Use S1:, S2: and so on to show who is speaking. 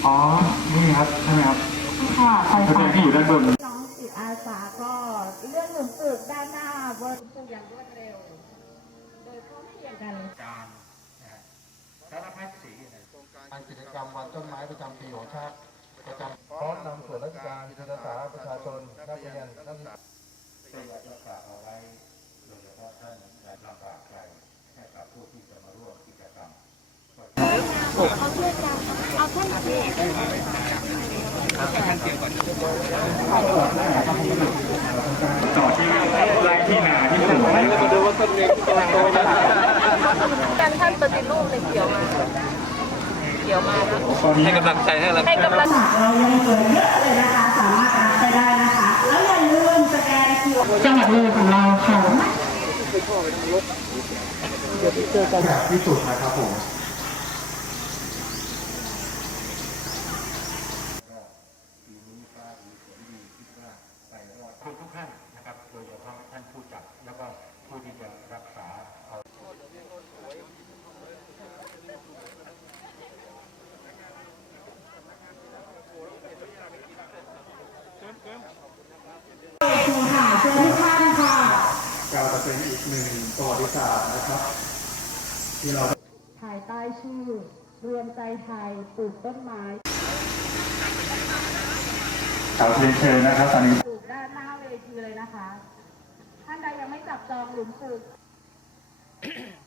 S1: อ๋อนี่ครับใช่ไหมครับ
S2: ค่ะใช่ค่ะ
S1: ที่อยู่ด้านบน
S2: น้องจิตอาสาก็เรื่องหลุมปลูกด้านหน้าบนปลูกอย่างรวดเร็วโดยพร้อมเพรียงกัน
S1: การสารพัดสีการกิจกรรมวันต้นไม้ประจำปีของชาติประจำพร้อมนำส่วนราชการจิตอาสาประชาชนนักเรียนนักศึกษาเป็นอยากจะฝากเอาไว้โดยเฉพาะท่านและลำบากใจให้กับผู้ที่จะมาร่วมกิจกรรมต่อที่ไร่ที่นาที่สวนมาดูว่าต้นเล็ก
S3: การท่านปฏิรูปในเกี่ยวมา
S1: ให้กำลังใจให้
S2: กำลังเรายังเปิดเยอะเลยนะคะสามารถรับไปได้นะคะแล้วอย่าลืมสแกน QR จังหวัดเลยของเราค่ะเดี๋ยวไปเจอกัน
S1: ที่สุดนะครับผมทุกท่านนะครับโดยเฉพาะท่านผู้จัดแล้วก็ผู้ที่จะรักษา
S2: ค่ะเชิญทุกท่านค่ะ
S1: เราจะเป็นอีกหนึ่งประวัติศาสตร์นะครับที่เรา
S2: ภายใต้ชื่อรวมใจไทยปลูกต้นไม้
S1: ขอเรียนเชิญนะครับตอนนี้
S2: ปลูกด้านหน้าเวทีเลยนะคะท่านใดยังไม่จับจองหลุมปลูก